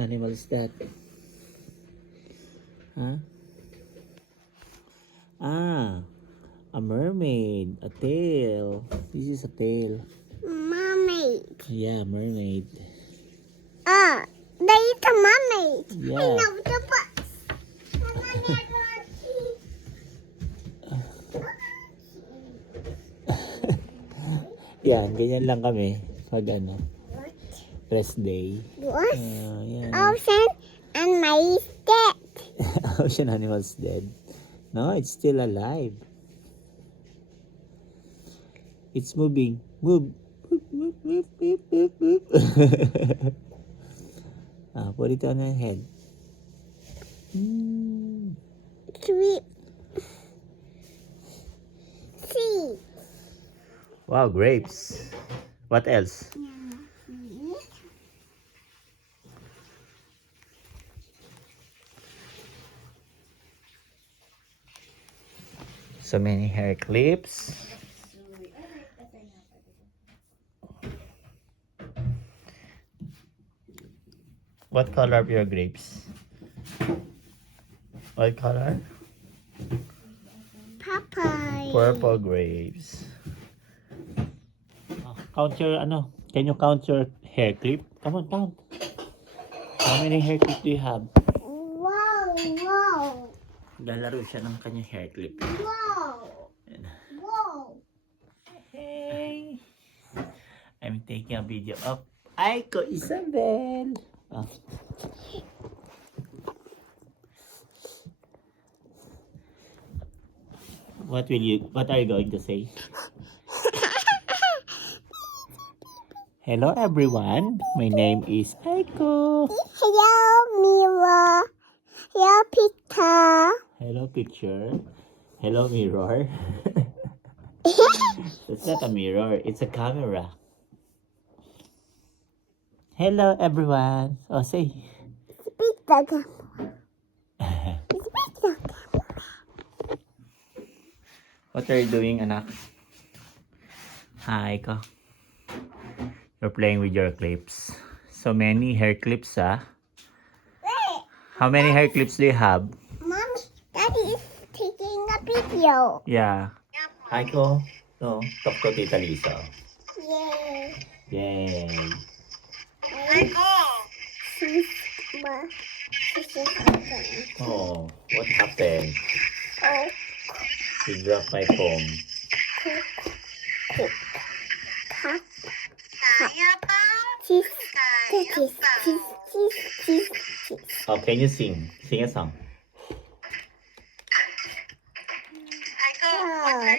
Animal is that? Huh? Ah, a mermaid. A tail. This is a tail. Mermaid. Yeah, mermaid. There is a mermaid. Yeah. I know the bus. Yan, ganyan lang kami. Pag rest day. What? Yan. Ocean and my dead. Ocean animal's dead. No, it's still alive. It's moving. Move. Move, move, move, move, move, move. Put it on your head. Sweet. See. Wow, grapes. What else? So many hair clips. What color are your grapes? What color? Papaya. Purple grapes. Count your Can you count your hair clip? Come on, count. How many hair clip do you have? Wow, wow, Lalaro siya ng kanyang hair clip. wow, Yan. wow. Hey! I'm taking a video of Aiko Isabel. What are you going to say? Hello everyone. My name is Aiko. Hello, mirror. Hello, Peter. Hello picture. Hello mirror. It's not a mirror, it's a camera. Hello everyone. Oh, say. Speak the camera. Speak the camera. What are you doing, anak? Hi, Aiko. You're playing with your clips. So many hair clips, Wait, How many hair clips do you have? Mommy, Daddy is taking a video. Yeah. Aiko, no, talk to Tita Lisa. Yay. Yay. Oh, what happened? Oh, You dropped my phone. Cheese. Oh, can you sing? Sing a song.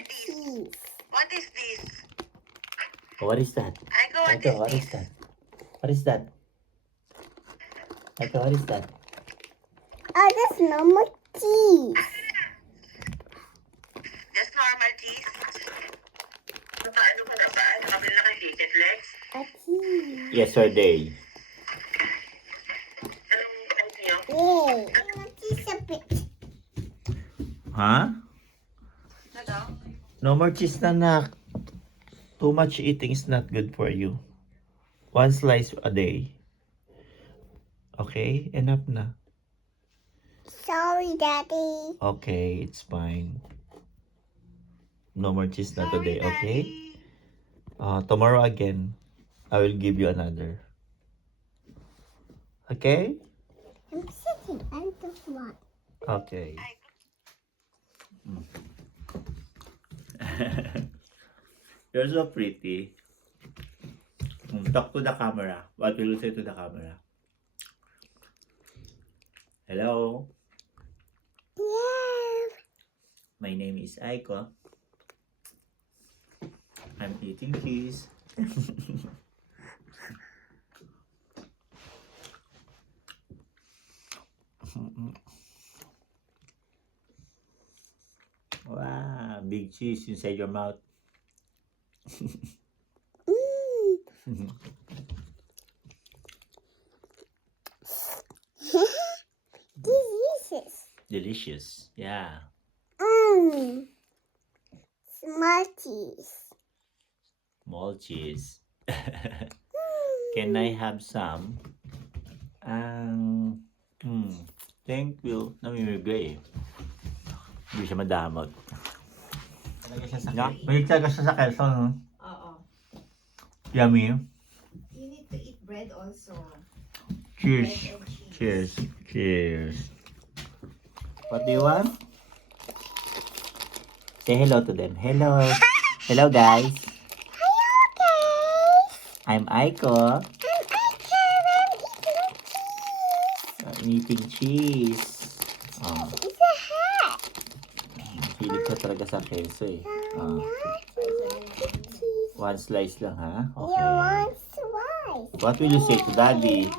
Cheese. What is this? What is that? Aiko, Aiko, what what is is this? that? What is that? Aiko, what is that? Oh, that's normal cheese. Just normal cheese. Paano ko na ba? Nakabili na kay Ticket Lex? A cheese. Yesterday. Anong ano niyo? Yay. I want cheese a bit. Huh? Na daw? No more cheese na, nak. Too much eating is not good for you. 1 slice a day. Okay? Enough na. Sorry, Daddy. Okay, it's fine. No more cheese na today, okay? Tomorrow again, I will give you another. Okay? I'm sitting on the floor. Okay. You're so pretty. Talk to the camera. What will you say to the camera? Hello, Yeah. my name is Aiko. I'm eating cheese. Wow, big cheese inside your mouth. Delicious. Delicious. Yeah. Smarties. Small cheese. Can I have some? Thank you. Namimigay eh. Hindi siya madamot. Talaga siya sakit. No? May talaga siya sa Quezon, no? Oo. Yummy. You need to eat bread also. Cheers. Bread and cheese. Cheers. Cheers. What do you want? Say hello to them. Hello. Hello, guys. I'm Aiko. I'm eating cheese. Oh, It's a hat. hilig ka talaga sa keso eh. Oh, one slice lang ha? You Okay. want slice. What will you say to daddy?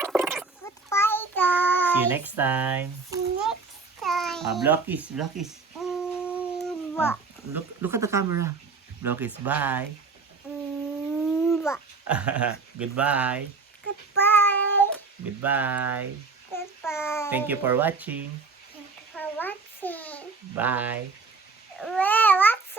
Goodbye, guys. See you next time. See you next time. Blockies, Blockies. What? Look at the camera. Blockies, bye. What? Goodbye. Goodbye. Goodbye. Goodbye. Thank you for watching. Thank you for watching. Bye. Where? What's